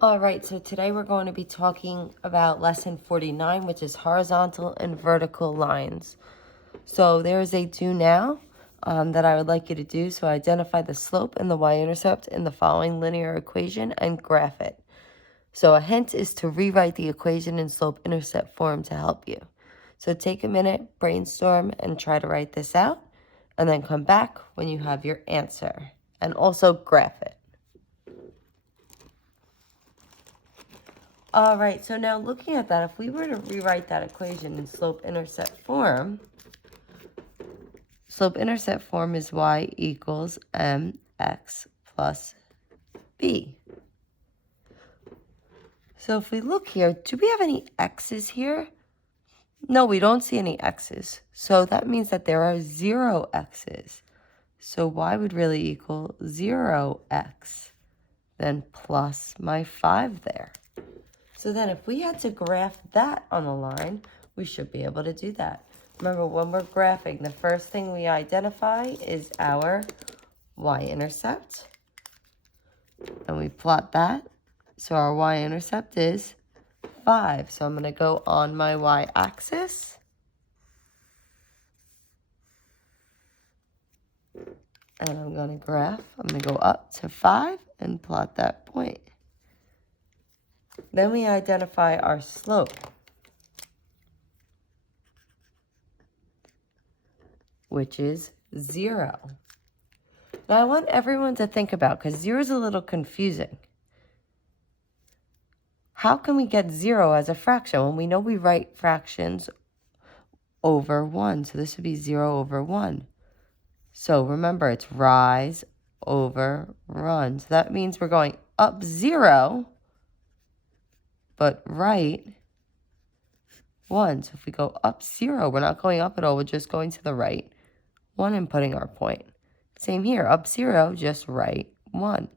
All right, so today we're going to be talking about lesson 49, which is horizontal and vertical lines. So there is a do now that I would like you to do. So identify the slope and the y-intercept in the following linear equation and graph it. So a hint is to rewrite the equation in slope-intercept form to help you. So take a minute, brainstorm, and try to write this out, and then come back when you have your answer, and also graph it. All right, so now looking at that, if we were to rewrite that equation in slope-intercept form, slope-intercept form is y equals mx plus b. So if we look here, do we have any x's here? No, we don't see any x's. So that means that there are 0 x's. So y would really equal 0x, then plus my 5 there. So then if we had to graph that on the line, we should be able to do that. Remember, when we're graphing, the first thing we identify is our y-intercept. And we plot that. So our y-intercept is 5. So I'm going to go on my y-axis. And I'm going to graph. I'm going to go up to 5 and plot that point. Then we identify our slope, which is 0. Now I want everyone to think about, because 0 is a little confusing. How can we get 0 as a fraction when we know we write fractions over 1? So this would be 0 over 1. So remember, it's rise over run. So that means we're going up 0, but right 1. So if we go up 0, we're not going up at all. We're just going to the right 1 and putting our point. Same here, up 0, just right 1.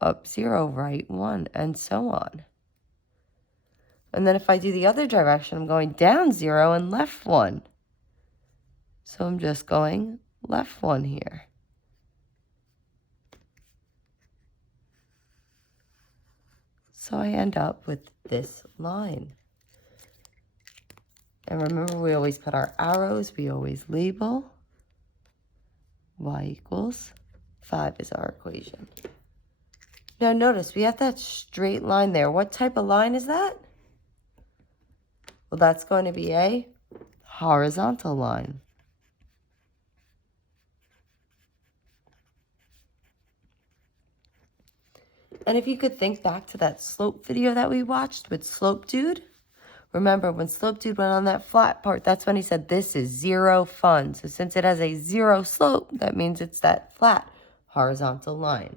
Up 0, right 1, and so on. And then if I do the other direction, I'm going down 0 and left 1. So I'm just going left 1 here. So I end up with this line. And remember, we always put our arrows, we always label. Y equals 5 is our equation. Now notice, we have that straight line there. What type of line is that? Well, that's going to be a horizontal line. And if you could think back to that slope video that we watched with Slope Dude, remember when Slope Dude went on that flat part, that's when he said this is 0 fun. So since it has a 0 slope, that means it's that flat horizontal line.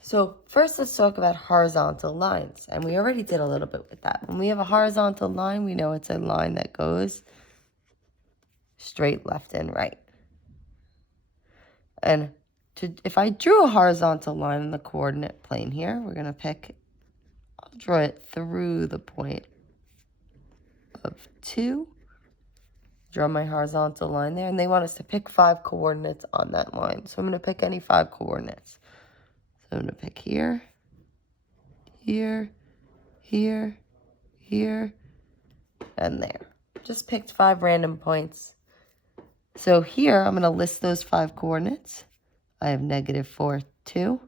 So first let's talk about horizontal lines. And we already did a little bit with that. When we have a horizontal line, we know it's a line that goes straight left and right. And if I drew a horizontal line in the coordinate plane here, we're going to I'll draw it through the point of 2. Draw my horizontal line there. And they want us to pick 5 coordinates on that line. So I'm going to pick any 5 coordinates. So I'm going to pick here, here, here, here, and there. Just picked 5 random points. So here, I'm going to list those 5 coordinates. I have -4, 2.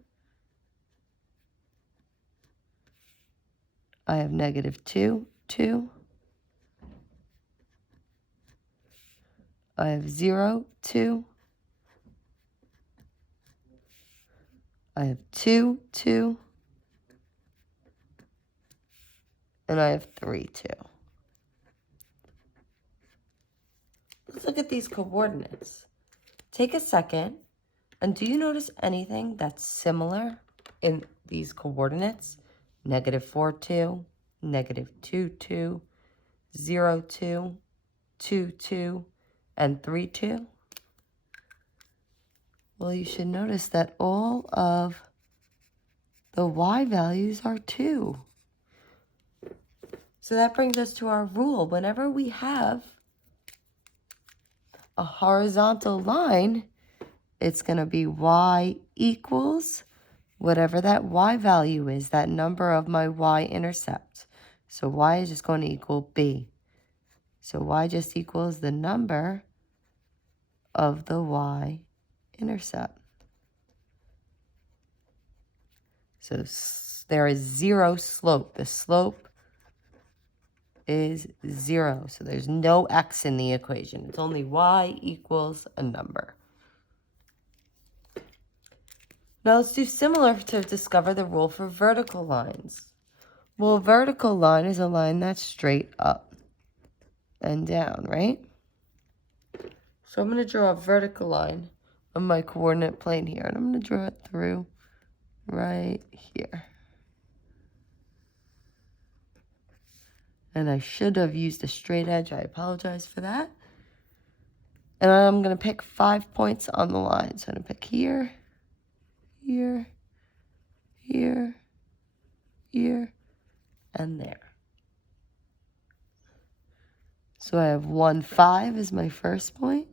I have -2, 2. I have 0, 2. I have 2, 2. And I have 3, 2. Let's look at these coordinates. Take a second, and do you notice anything that's similar in these coordinates? -4, 2, -2, 2, 0, 2, 2, 2, and 3, 2? Well, you should notice that all of the y values are 2. So that brings us to our rule. Whenever we have a horizontal line, it's going to be y equals whatever that y value is, that number of my y-intercept. So y is just going to equal b. So y just equals the number of the y-intercept. So there is zero slope. The slope is 0. So there's no x in the equation. It's only y equals a number. Now let's do similar to discover the rule for vertical lines. Well, a vertical line is a line that's straight up and down, right? So I'm going to draw a vertical line on my coordinate plane here, and I'm going to draw it through right here. And I should have used a straight edge. I apologize for that. And I'm going to pick 5 points on the line. So I'm going to pick here, here, here, here, and there. So I have 1, 5 is my first point.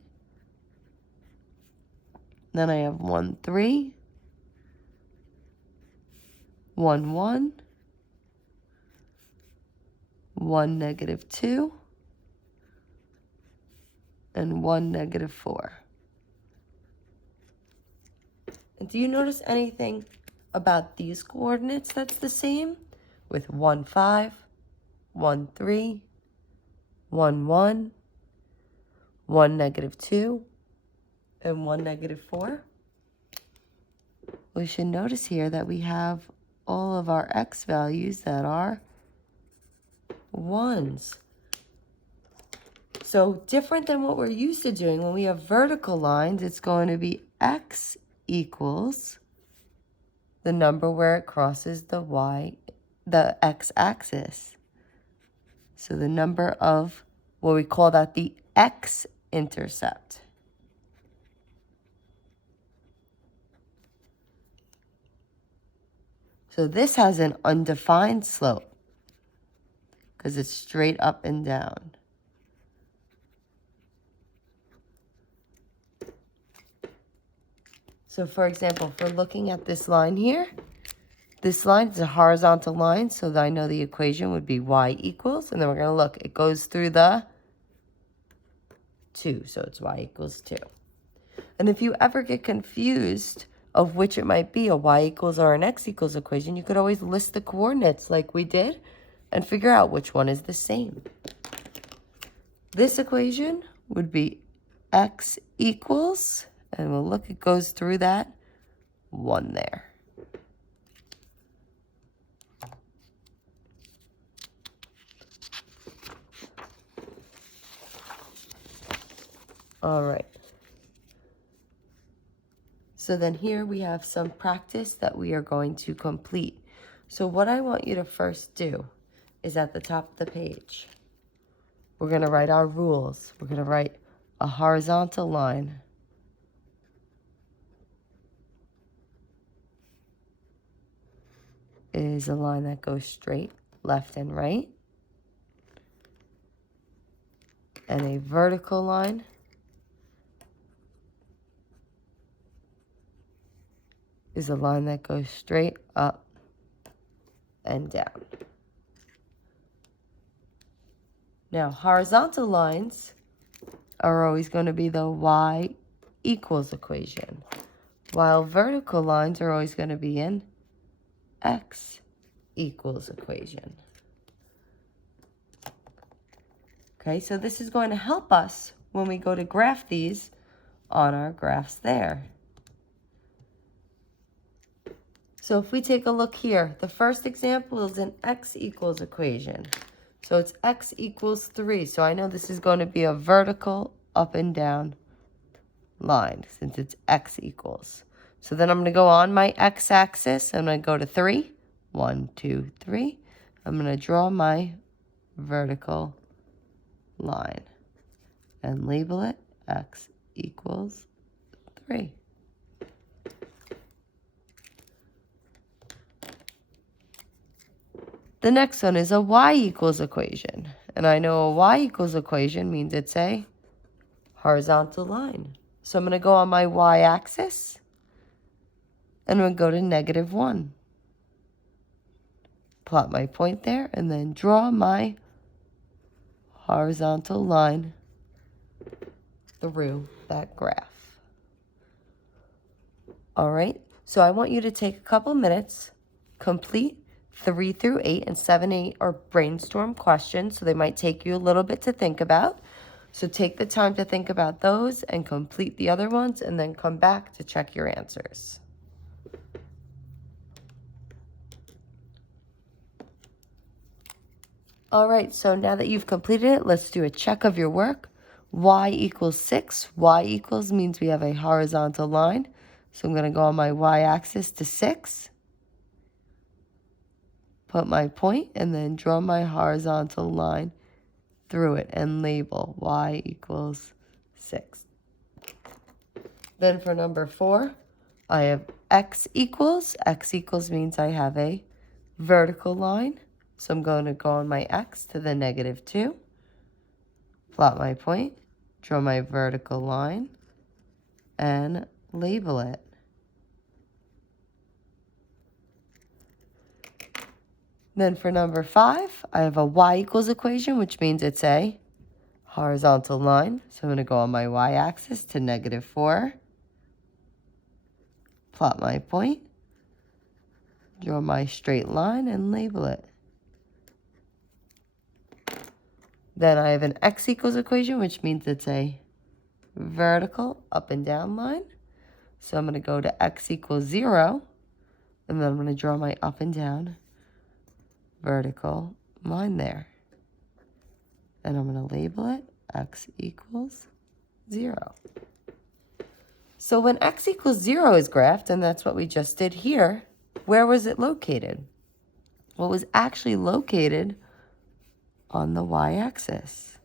Then I have 1, 3, 1, 1, 1, negative 2, and 1, negative 4. And do you notice anything about these coordinates that's the same? With 1, 5, 1, 3, 1, 1, 1, negative 2, and 1, negative 4? We should notice here that we have all of our x values that are 1s. So different than what we're used to doing, when we have vertical lines, it's going to be x equals the number where it crosses the x-axis. So the number of, what we call that the x-intercept. So this has an undefined slope because it's straight up and down. So for example, if we're looking at this line here, this line is a horizontal line, so that I know the equation would be y equals, and then we're going to look, it goes through the 2, so it's y equals 2. And if you ever get confused of which it might be, a y equals or an x equals equation, you could always list the coordinates like we did and figure out which one is the same. This equation would be x equals, and we'll look, it goes through that 1 there. All right. So then here we have some practice that we are going to complete. So what I want you to first do is at the top of the page, we're going to write our rules. We're going to write a horizontal line. Is a line that goes straight, left and right. And a vertical line is a line that goes straight up and down. Now, horizontal lines are always going to be the y equals equation, while vertical lines are always going to be in x equals equation. Okay, so this is going to help us when we go to graph these on our graphs there. So if we take a look here, the first example is an x equals equation. So it's x equals 3. So I know this is going to be a vertical up and down line since it's x equals. So then I'm going to go on my x-axis. I'm going to go to 3. 1, 2, 3. I'm going to draw my vertical line and label it x equals 3. The next one is a y equals equation. And I know a y equals equation means it's a horizontal line. So I'm going to go on my y-axis, and I'm going to go to -1. Plot my point there, and then draw my horizontal line through that graph. All right, so I want you to take a couple minutes, complete 3 through 8, and 7, 8 are brainstorm questions, so they might take you a little bit to think about. So take the time to think about those and complete the other ones, and then come back to check your answers. All right, so now that you've completed it, let's do a check of your work. Y equals 6. Y equals means we have a horizontal line. So I'm going to go on my y-axis to 6. Put my point and then draw my horizontal line through it and label y equals 6. Then for number 4, I have x equals. X equals means I have a vertical line. So I'm going to go on my x to the -2, plot my point, draw my vertical line, and label it. Then for number 5, I have a y equals equation, which means it's a horizontal line. So I'm going to go on my y-axis to -4, plot my point, draw my straight line, and label it. Then I have an x equals equation, which means it's a vertical up and down line. So I'm going to go to x equals 0, and then I'm going to draw my up and down vertical line there. And I'm going to label it x equals 0. So when x equals 0 is graphed, and that's what we just did here, where was it located? Well, it was actually located on the y-axis.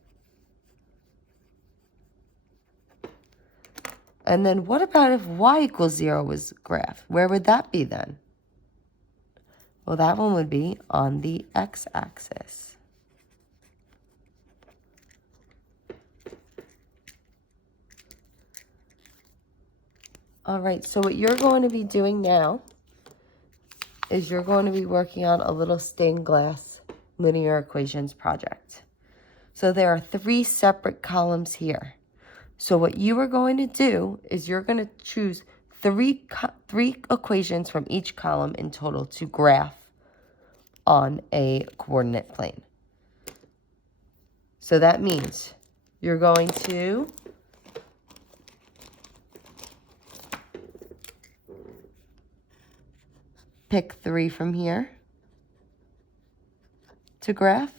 And then what about if y equals 0 was graphed? Where would that be then? Well, that one would be on the x-axis. All right, so what you're going to be doing now is you're going to be working on a little stained glass linear equations project. So there are 3 separate columns here. So what you are going to do is you're going to choose three equations from each column in total to graph on a coordinate plane. So that means you're going to pick 3 from here to graph.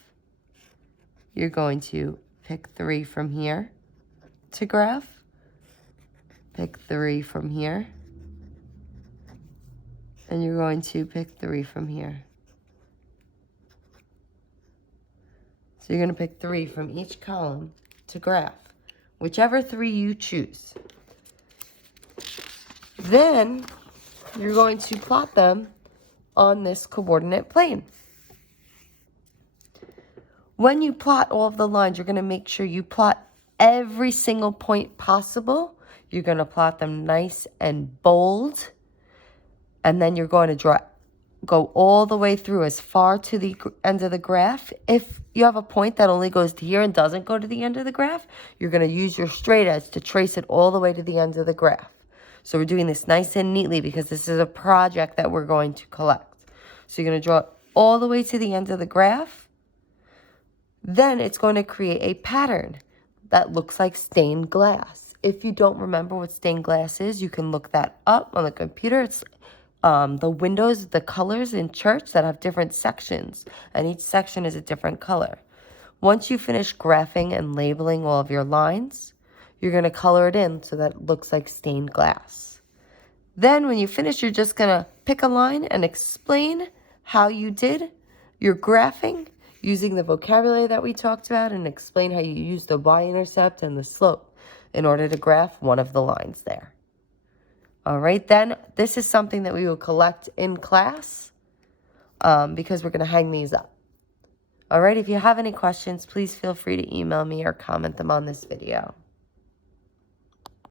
You're going to pick 3 from here to graph. Pick 3 from here. And you're going to pick 3 from here. So you're going to pick 3 from each column to graph, whichever 3 you choose. Then you're going to plot them on this coordinate plane. When you plot all of the lines, you're going to make sure you plot every single point possible. You're going to plot them nice and bold. And then you're going to go all the way through as far to the end of the graph. If you have a point that only goes to here and doesn't go to the end of the graph, you're going to use your straight edge to trace it all the way to the end of the graph. So we're doing this nice and neatly because this is a project that we're going to collect. So you're going to draw it all the way to the end of the graph. Then it's going to create a pattern that looks like stained glass. If you don't remember what stained glass is, you can look that up on the computer. It's the windows, the colors in church that have different sections, and each section is a different color. Once you finish graphing and labeling all of your lines, you're going to color it in so that it looks like stained glass. Then when you finish, you're just going to pick a line and explain how you did your graphing using the vocabulary that we talked about, and explain how you use the y-intercept and the slope in order to graph one of the lines there. All right, then this is something that we will collect in class because we're going to hang these up. All right, if you have any questions, please feel free to email me or comment them on this video.